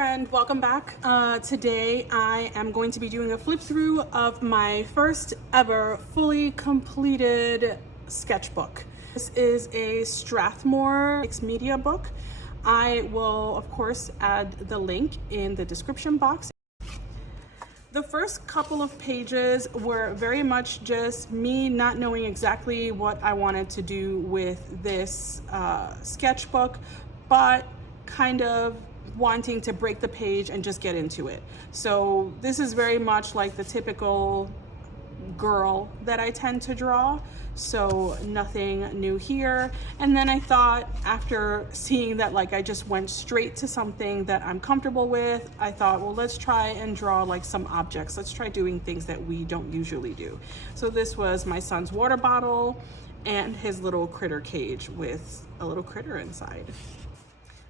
friend, welcome back. Today I am going to be doing a flip through of my first ever fully completed sketchbook. This is a Strathmore mixed media book. I will of course add the link in the description box. The first couple of pages were very much just me not knowing exactly what I wanted to do with this sketchbook, but kind of wanting to break the page and just get into it. So this is very much like the typical girl that I tend to draw, so nothing new here. And then I thought, after seeing that like I just went straight to something that I'm comfortable with, I thought, well, let's try and draw like some objects. Let's try doing things that we don't usually do. So this was my son's water bottle and his little critter cage with a little critter inside.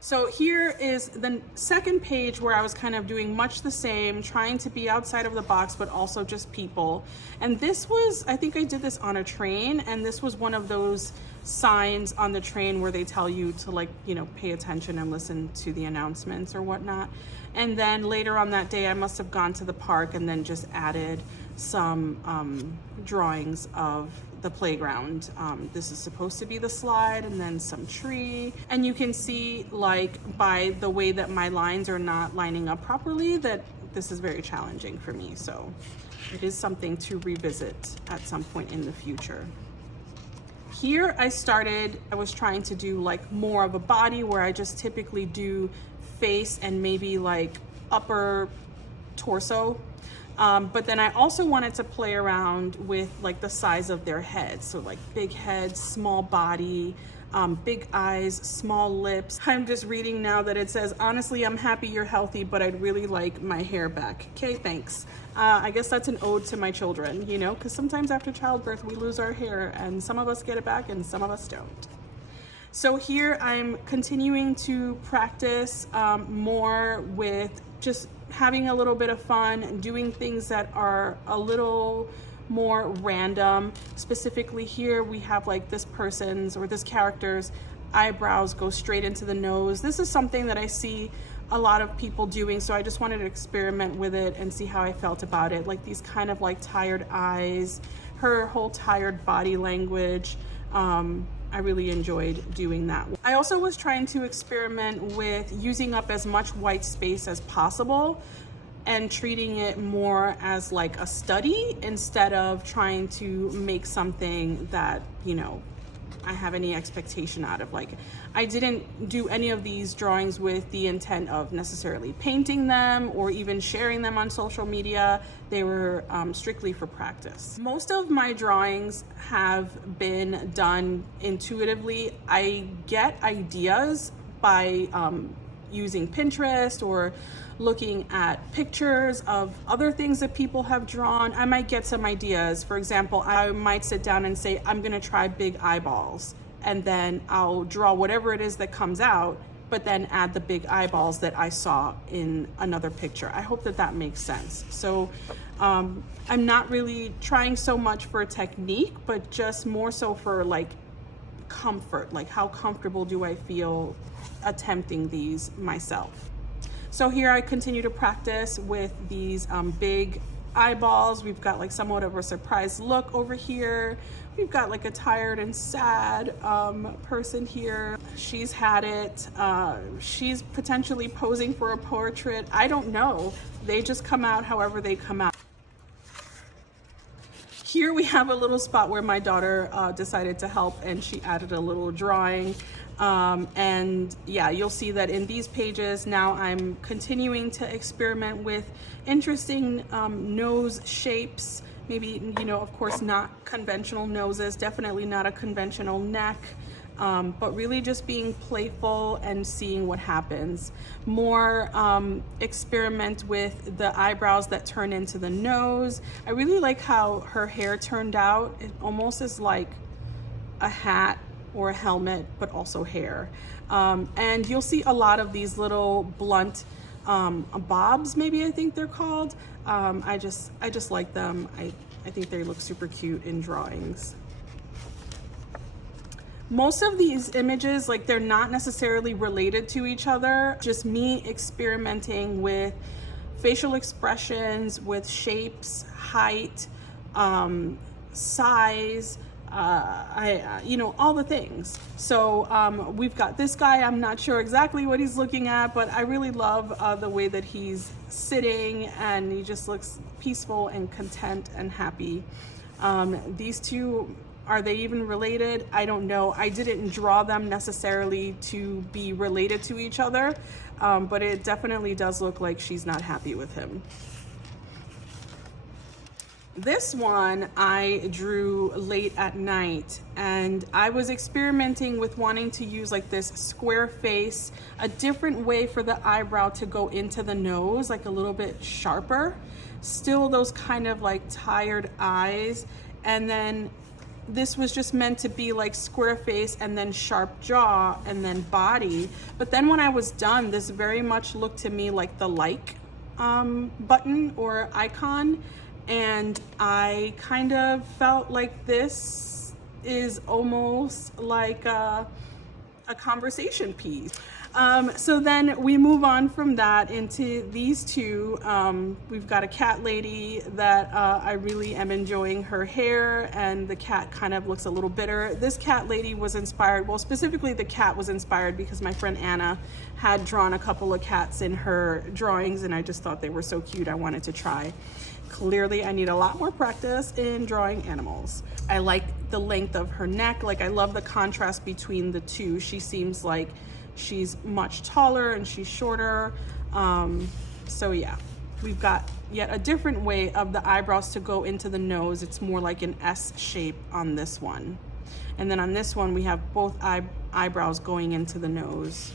So here is the second page where I was kind of doing much the same, trying to be outside of the box, but also just people. And this was, I think I did this on a train, and this was one of those signs on the train where they tell you to, like, you know, pay attention and listen to the announcements or whatnot. And then later on that day, I must have gone to the park and then just added some drawings of the playground. This is supposed to be the slide, and then some tree. And you can see, like, by the way that my lines are not lining up properly, that this is very challenging for me. So it is something to revisit at some point in the future. Here I was trying to do like more of a body, where I just typically do face and maybe like upper torso. But then I also wanted to play around with like the size of their heads. So like big head, small body, big eyes, small lips. I'm just reading now that it says, honestly, I'm happy you're healthy, but I'd really like my hair back. Okay, thanks. I guess that's an ode to my children, you know, because sometimes after childbirth, we lose our hair, and some of us get it back and some of us don't. So here I'm continuing to practice more with just having a little bit of fun, doing things that are a little more random. Specifically here we have like this person's or this character's eyebrows go straight into the nose. This is something that I see a lot of people doing, so I just wanted to experiment with it and see how I felt about it. Like these kind of like tired eyes, her whole tired body language. I really enjoyed doing that. I also was trying to experiment with using up as much white space as possible and treating it more as like a study instead of trying to make something that, you know, I have any expectation out of. Like, I didn't do any of these drawings with the intent of necessarily painting them or even sharing them on social media. They were strictly for practice. Most of my drawings have been done intuitively. I get ideas by using Pinterest or looking at pictures of other things that people have drawn. I might get some ideas. For example, I might sit down and say, I'm gonna try big eyeballs, and then I'll draw whatever it is that comes out, but then add the big eyeballs that I saw in another picture. I hope that that makes sense. So I'm not really trying so much for technique, but just more so for like comfort, like how comfortable do I feel attempting these myself. So here I continue to practice with these big eyeballs. We've got like somewhat of a surprised look over here. We've got like a tired and sad person here. She's had it. She's potentially posing for a portrait. I don't know. They just come out however they come out. Here we have a little spot where my daughter decided to help, and she added a little drawing. And yeah, you'll see that in these pages now I'm continuing to experiment with interesting nose shapes. Maybe, you know, of course not conventional noses, definitely not a conventional neck. But really just being playful and seeing what happens. More experiment with the eyebrows that turn into the nose. I really like how her hair turned out. It almost is like a hat or a helmet, but also hair. And you'll see a lot of these little blunt bobs, maybe I think they're called. I just like them. I think they look super cute in drawings. Most of these images, like, they're not necessarily related to each other, just me experimenting with facial expressions, with shapes, height, size, you know, all the things. So we've got this guy. I'm not sure exactly what he's looking at, but I really love the way that he's sitting, and he just looks peaceful and content and happy. These two, are they even related? I don't know. I didn't draw them necessarily to be related to each other, but it definitely does look like she's not happy with him. This one I drew late at night, and I was experimenting with wanting to use like this square face, a different way for the eyebrow to go into the nose, like a little bit sharper, still those kind of like tired eyes. And then this was just meant to be like square face and then sharp jaw and then body. But then when I was done, this very much looked to me like the like button or icon. And I kind of felt like this is almost like a conversation piece. So then we move on from that into these two. We've got a cat lady that I really am enjoying her hair, and the cat kind of looks a little bitter. This cat lady was inspired, well, specifically the cat was inspired because my friend Anna had drawn a couple of cats in her drawings, and I just thought they were so cute I wanted to try. Clearly I need a lot more practice in drawing animals. I like the length of her neck. Like, I love the contrast between the two. She seems like she's much taller and she's shorter. So yeah, we've got yet a different way of the eyebrows to go into the nose. It's more like an S shape on this one. And then on this one, we have both eyebrows going into the nose.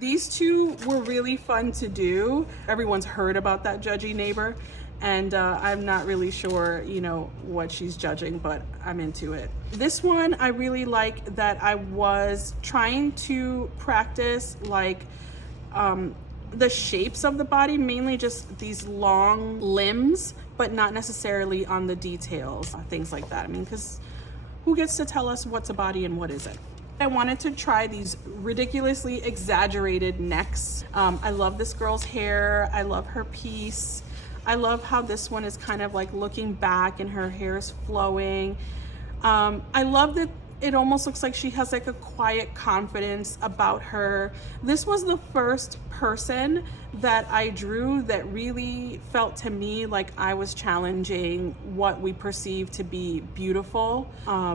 These two were really fun to do. Everyone's heard about that judgy neighbor, and I'm not really sure, you know, what she's judging, but I'm into it. This one, I really like that I was trying to practice like the shapes of the body, mainly just these long limbs, but not necessarily on the details, things like that. I mean, because who gets to tell us what's a body and what isn't? I wanted to try these ridiculously exaggerated necks. I love this girl's hair. I love her piece. I love how this one is kind of like looking back and her hair is flowing. I love that it almost looks like she has like a quiet confidence about her. This was the first person that I drew that really felt to me like I was challenging what we perceive to be beautiful. I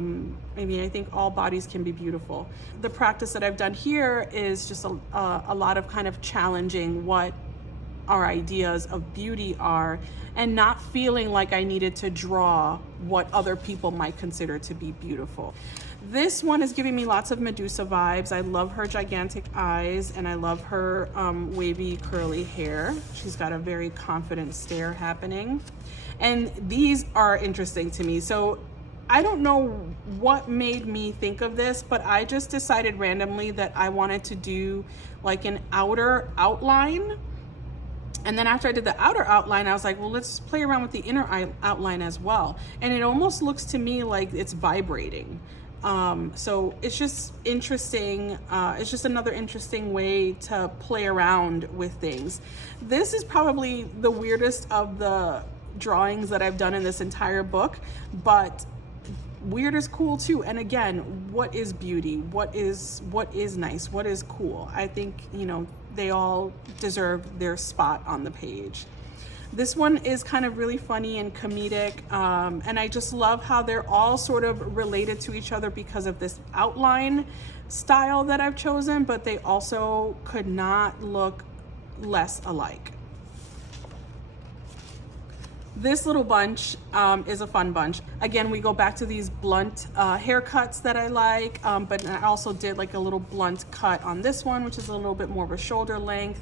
mean, I think all bodies can be beautiful. The practice that I've done here is just a lot of kind of challenging what our ideas of beauty are, and not feeling like I needed to draw what other people might consider to be beautiful. This one is giving me lots of Medusa vibes. I love her gigantic eyes, and I love her wavy curly hair. She's got a very confident stare happening. And these are interesting to me. So I don't know what made me think of this, but I just decided randomly that I wanted to do like an outer outline. And then after I did the outer outline, I was like, well, let's play around with the inner outline as well. And it almost looks to me like it's vibrating. So it's just interesting. It's just another interesting way to play around with things. This is probably the weirdest of the drawings that I've done in this entire book, but weird is cool too. And again, what is beauty? What is nice? What is cool? I think, you know, they all deserve their spot on the page. This one is kind of really funny and comedic, and I just love how they're all sort of related to each other because of this outline style that I've chosen, but they also could not look less alike. This little bunch is a fun bunch. Again, we go back to these blunt haircuts that I like, but I also did like a little blunt cut on this one, which is a little bit more of a shoulder length.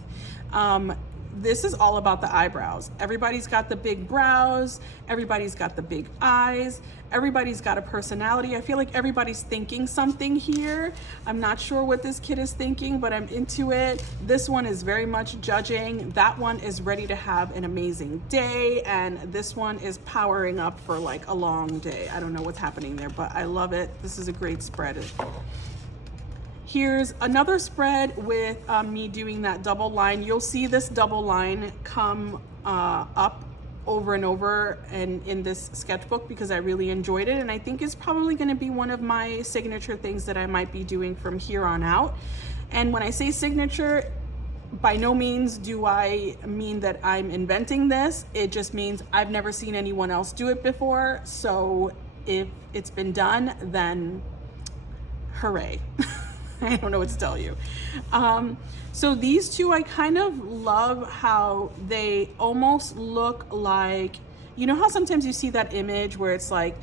this is all about the eyebrows. Everybody's got the big brows, everybody's got the big eyes, everybody's got a personality. I feel like everybody's thinking something here. I'm not sure what this kid is thinking, but I'm into it. This one is very much judging. That one is ready to have an amazing day, and this one is powering up for like a long day. I don't know what's happening there, but I love it. This is a great spread. Here's another spread with me doing that double line. You'll see this double line come up over and over and in this sketchbook because I really enjoyed it, and I think it's probably going to be one of my signature things that I might be doing from here on out. And when I say signature, by no means do I mean that I'm inventing this. It just means I've never seen anyone else do it before, so if it's been done, then hooray. I don't know what to tell you. So these two, I kind of love how they almost look like, you know how sometimes you see that image where it's like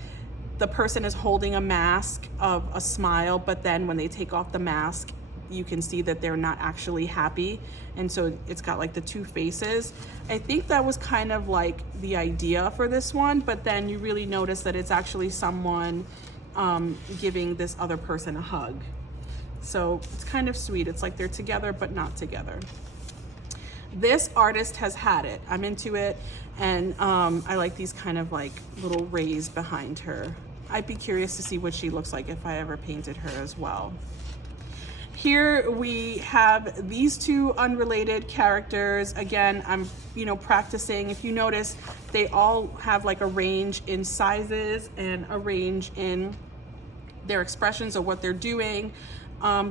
the person is holding a mask of a smile, but then when they take off the mask, you can see that they're not actually happy. And so it's got like the two faces. I think that was kind of like the idea for this one, but then you really notice that it's actually someone giving this other person a hug. So it's kind of sweet. It's like they're together, but not together. This artist has had it. I'm into it. And I like these kind of like little rays behind her. I'd be curious to see what she looks like if I ever painted her as well. Here we have these two unrelated characters. Again, I'm, practicing. If you notice, they all have like a range in sizes and a range in their expressions of what they're doing.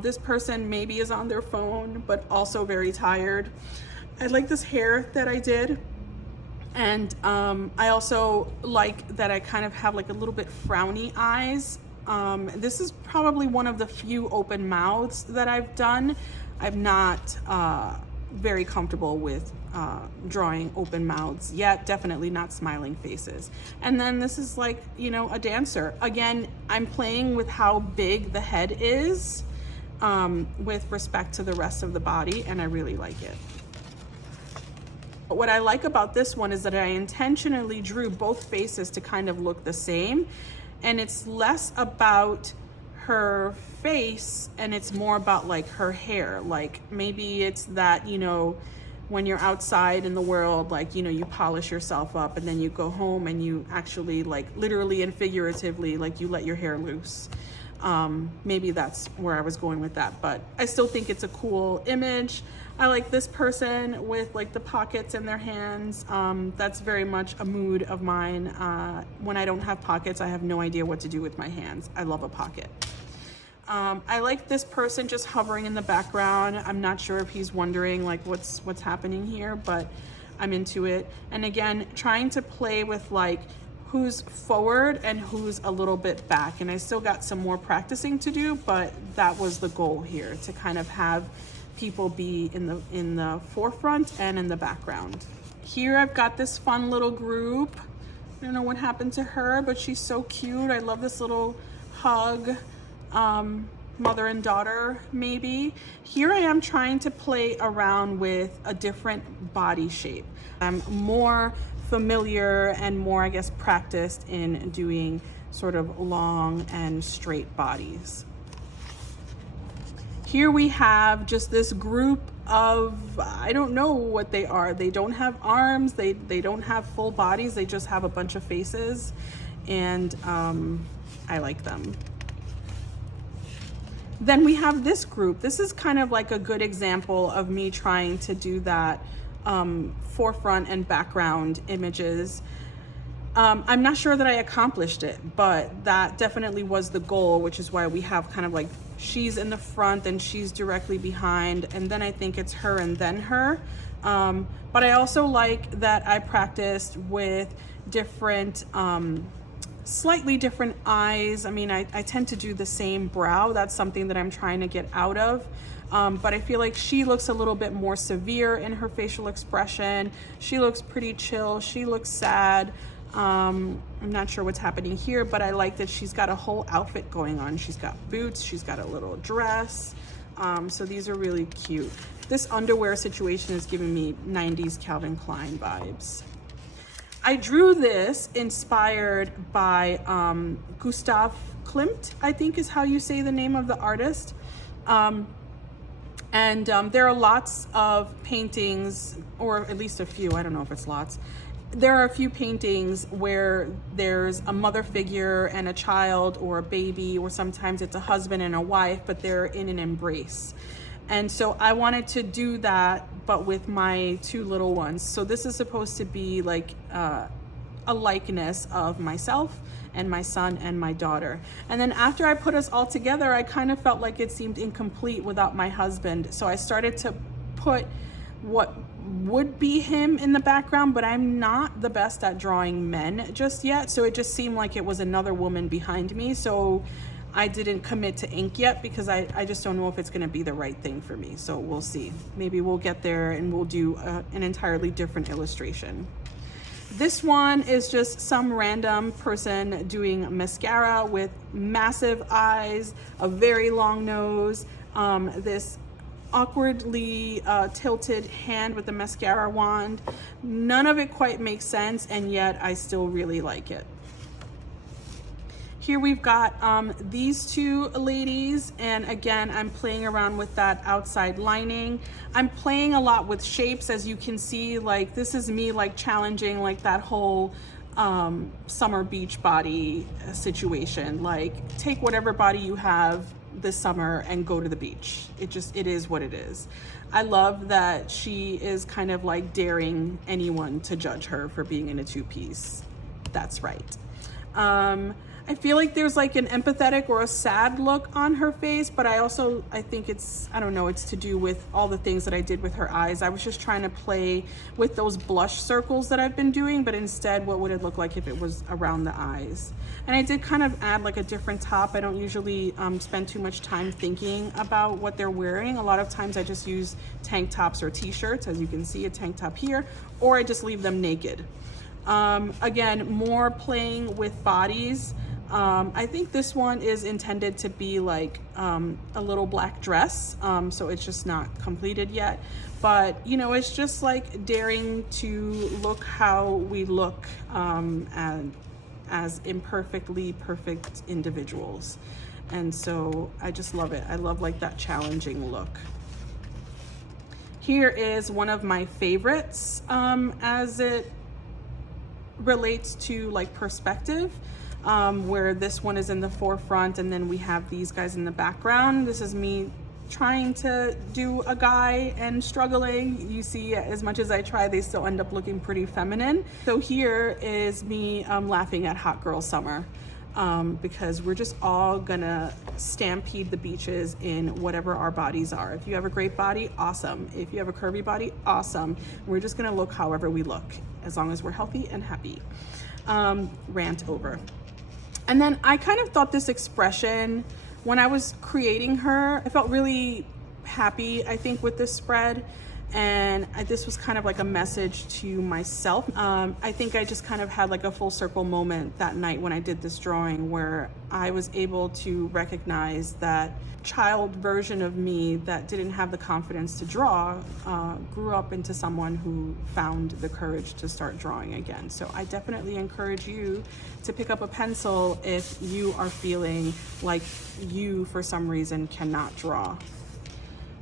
This person maybe is on their phone, but also very tired. I like this hair that I did. And I also like that I kind of have like a little bit frowny eyes. This is probably one of the few open mouths that I've done. I'm not very comfortable with drawing open mouths yet, definitely not smiling faces. And then this is like, a dancer. Again, I'm playing with how big the head is with respect to the rest of the body, and I really like it. But what I like about this one is that I intentionally drew both faces to kind of look the same, and it's less about her face and it's more about like her hair. Like maybe it's that, when you're outside in the world, like, you polish yourself up and then you go home and you actually like literally and figuratively, like you let your hair loose. Maybe that's where I was going with that, but I still think it's a cool image. I like this person with like the pockets in their hands. That's very much a mood of mine. When I don't have pockets, I have no idea what to do with my hands. I love a pocket. I like this person just hovering in the background. I'm not sure if he's wondering like what's happening here, but I'm into it. And again, trying to play with like who's forward and who's a little bit back. And I still got some more practicing to do, but that was the goal here, to kind of have people be in the forefront and in the background. Here I've got this fun little group. I don't know what happened to her, but she's so cute. I love this little hug. Mother and daughter, maybe. Here I am trying to play around with a different body shape. I'm more familiar and more, I guess, practiced in doing sort of long and straight bodies. Here we have just this group of, I don't know what they are. They don't have arms, they don't have full bodies, they just have a bunch of faces, and I like them. Then we have this group. This is kind of like a good example of me trying to do that forefront and background images. I'm not sure that I accomplished it, but that definitely was the goal, which is why we have kind of like she's in the front and she's directly behind, and then I think it's her and then her. But I also like that I practiced with different slightly different eyes. I mean, I tend to do the same brow. That's something that I'm trying to get out of. But I feel like she looks a little bit more severe in her facial expression. She looks pretty chill. She looks sad. I'm not sure what's happening here, but I like that she's got a whole outfit going on. She's got boots, she's got a little dress. So these are really cute. This underwear situation is giving me 90s Calvin Klein vibes. I drew this inspired by Gustav Klimt, I think is how you say the name of the artist. There are lots of paintings, or at least a few, I don't know if it's lots. There are a few paintings where there's a mother figure and a child or a baby, or sometimes it's a husband and a wife, but they're in an embrace. And so I wanted to do that, but with my two little ones. So this is supposed to be like a likeness of myself and my son and my daughter. And then after I put us all together, I kind of felt like it seemed incomplete without my husband. So I started to put what would be him in the background, but I'm not the best at drawing men just yet. So it just seemed like it was another woman behind me. So I didn't commit to ink yet because I just don't know if it's gonna be the right thing for me. So we'll see. Maybe we'll get there and we'll do an entirely different illustration. This one is just some random person doing mascara with massive eyes, a very long nose, this awkwardly tilted hand with the mascara wand. None of it quite makes sense, and yet I still really like it. Here we've got these two ladies, and again, I'm playing around with that outside lining. I'm playing a lot with shapes, as you can see. Like, this is me like challenging like that whole summer beach body situation. Like, take whatever body you have this summer and go to the beach. It is what it is. I love that she is kind of like daring anyone to judge her for being in a two-piece. That's right. I feel like there's like an empathetic or a sad look on her face, but I think it's, I don't know, it's to do with all the things that I did with her eyes. I was just trying to play with those blush circles that I've been doing, but instead, what would it look like if it was around the eyes? And I did kind of add like a different top. I don't usually spend too much time thinking about what they're wearing. A lot of times I just use tank tops or t-shirts, as you can see, a tank top here, or I just leave them naked. Again, more playing with bodies. I think this one is intended to be like a little black dress, so it's just not completed yet. But, you know, it's just like daring to look how we look as imperfectly perfect individuals. And so I just love it. I love like that challenging look. Here is one of my favorites as it relates to like perspective. Where this one is in the forefront and then we have these guys in the background. This is me trying to do a guy and struggling. You see, as much as I try, they still end up looking pretty feminine. So here is me laughing at Hot Girl Summer because we're just all gonna stampede the beaches in whatever our bodies are. If you have a great body, awesome. If you have a curvy body, awesome. We're just gonna look however we look, as long as we're healthy and happy. Rant over. And then I kind of thought this expression, when I was creating her, I felt really happy, I think, with this spread. And this was kind of like a message to myself. I think I just kind of had like a full circle moment that night when I did this drawing, where I was able to recognize that child version of me that didn't have the confidence to draw grew up into someone who found the courage to start drawing again. So I definitely encourage you to pick up a pencil if you are feeling like you, for some reason, cannot draw.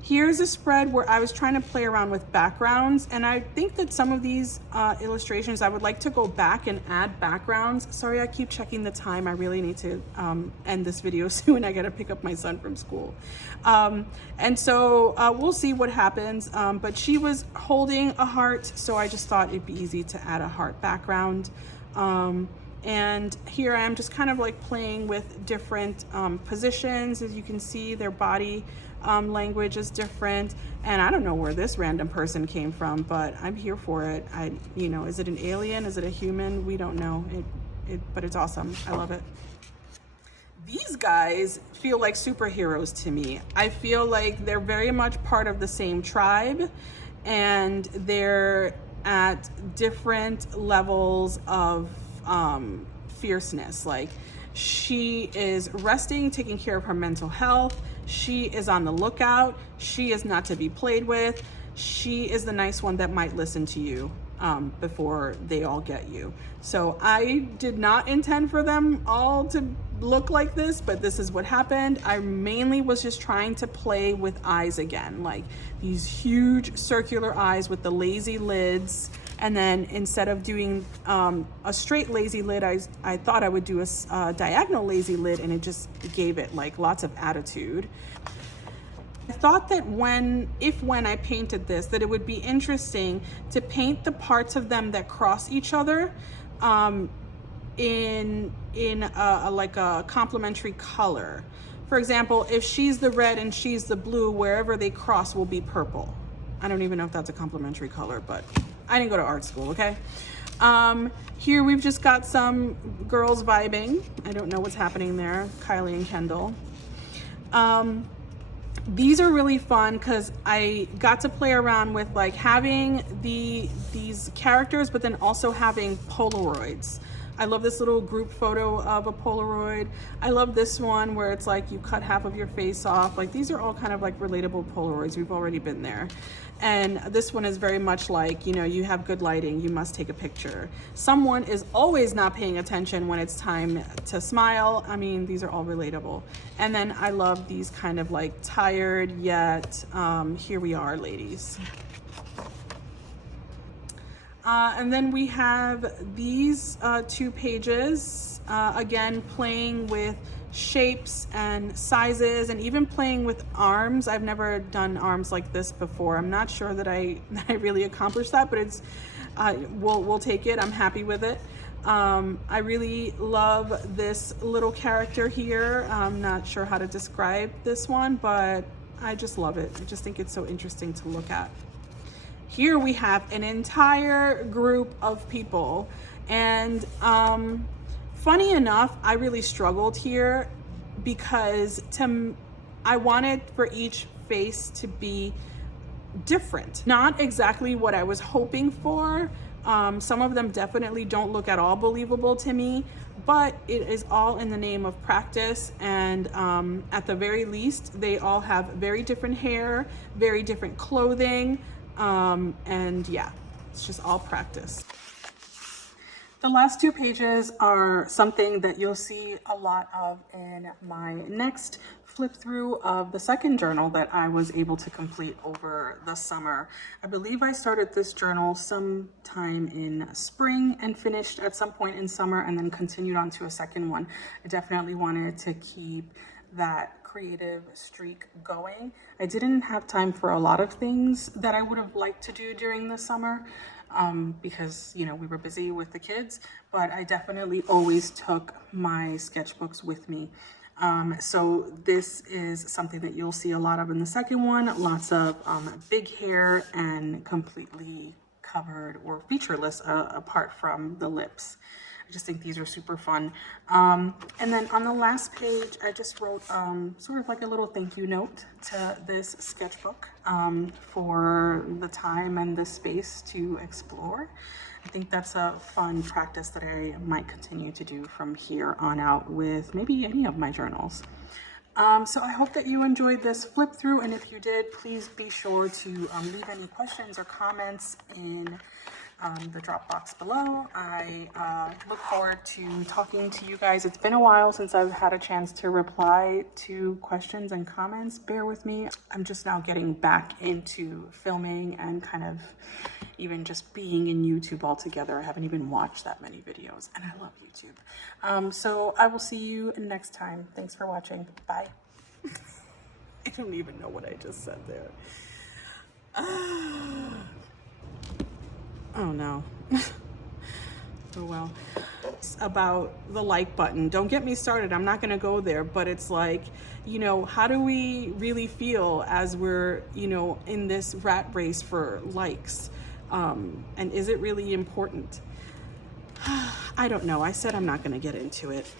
Here's a spread where I was trying to play around with backgrounds, and I think that some of these illustrations, I would like to go back and add backgrounds. Sorry, I keep checking the time. I really need to end this video soon. I gotta pick up my son from school. And so we'll see what happens, but she was holding a heart, so I just thought it'd be easy to add a heart background. And here I am just kind of like playing with different positions. As you can see, their body language is different, and I don't know where this random person came from, but I'm here for it. You know, is it an alien? Is it a human? We don't know. But it's awesome. I love it. These guys feel like superheroes to me. I feel like they're very much part of the same tribe, and they're at different levels of fierceness. Like, she is resting, taking care of her mental health. She is on the lookout. She is not to be played with. She is the nice one that might listen to you before they all get you. So I did not intend for them all to look like this, but this is what happened. I mainly was just trying to play with eyes again, like these huge circular eyes with the lazy lids. And then instead of doing a straight lazy lid, I thought I would do a diagonal lazy lid, and it just gave it like lots of attitude. I thought that when I painted this, that it would be interesting to paint the parts of them that cross each other in like a complementary color. For example, if she's the red and she's the blue, wherever they cross will be purple. I don't even know if that's a complementary color, but I didn't go to art school, okay? Here we've just got some girls vibing. I don't know what's happening there, Kylie and Kendall. These are really fun because I got to play around with like having these characters, but then also having Polaroids. I love this little group photo of a Polaroid. I love this one where it's like you cut half of your face off. Like these are all kind of like relatable Polaroids. We've already been there. And this one is very much like, you know, you have good lighting, you must take a picture. Someone is always not paying attention when it's time to smile. I mean, these are all relatable. And then I love these kind of like tired yet, here we are, ladies. And then we have these two pages, again, playing with shapes and sizes and even playing with arms. I've never done arms like this before. I'm not sure that I really accomplished that, but it's, we'll take it. I'm happy with it. I really love this little character here. I'm not sure how to describe this one, but I just love it. I just think it's so interesting to look at. Here we have an entire group of people, and funny enough, I really struggled here because I wanted for each face to be different. Not exactly what I was hoping for. Some of them definitely don't look at all believable to me, but it is all in the name of practice. And at the very least, they all have very different hair, very different clothing. And yeah, it's just all practice. The last two pages are something that you'll see a lot of in my next flip through of the second journal that I was able to complete over the summer. I believe I started this journal sometime in spring and finished at some point in summer and then continued on to a second one. I definitely wanted to keep that creative streak going. I didn't have time for a lot of things that I would have liked to do during the summer because, you know, we were busy with the kids, but I definitely always took my sketchbooks with me. So this is something that you'll see a lot of in the second one. Lots of big hair and completely covered or featureless apart from the lips. I just think these are super fun. And then on the last page, I just wrote sort of like a little thank you note to this sketchbook for the time and the space to explore. I think that's a fun practice that I might continue to do from here on out with maybe any of my journals. So I hope that you enjoyed this flip through, and if you did, please be sure to leave any questions or comments in the drop box below. I look forward to talking to you guys. It's been a while since I've had a chance to reply to questions and comments. Bear with me. I'm just now getting back into filming and kind of even just being in YouTube altogether. I haven't even watched that many videos, and I love YouTube. So I will see you next time. Thanks for watching. Bye. I don't even know what I just said there. Oh no. Oh well. It's about the like button. Don't get me started. I'm not going to go there, but it's like, you know, how do we really feel as we're, you know, in this rat race for likes? And is it really important? I don't know. I said I'm not going to get into it.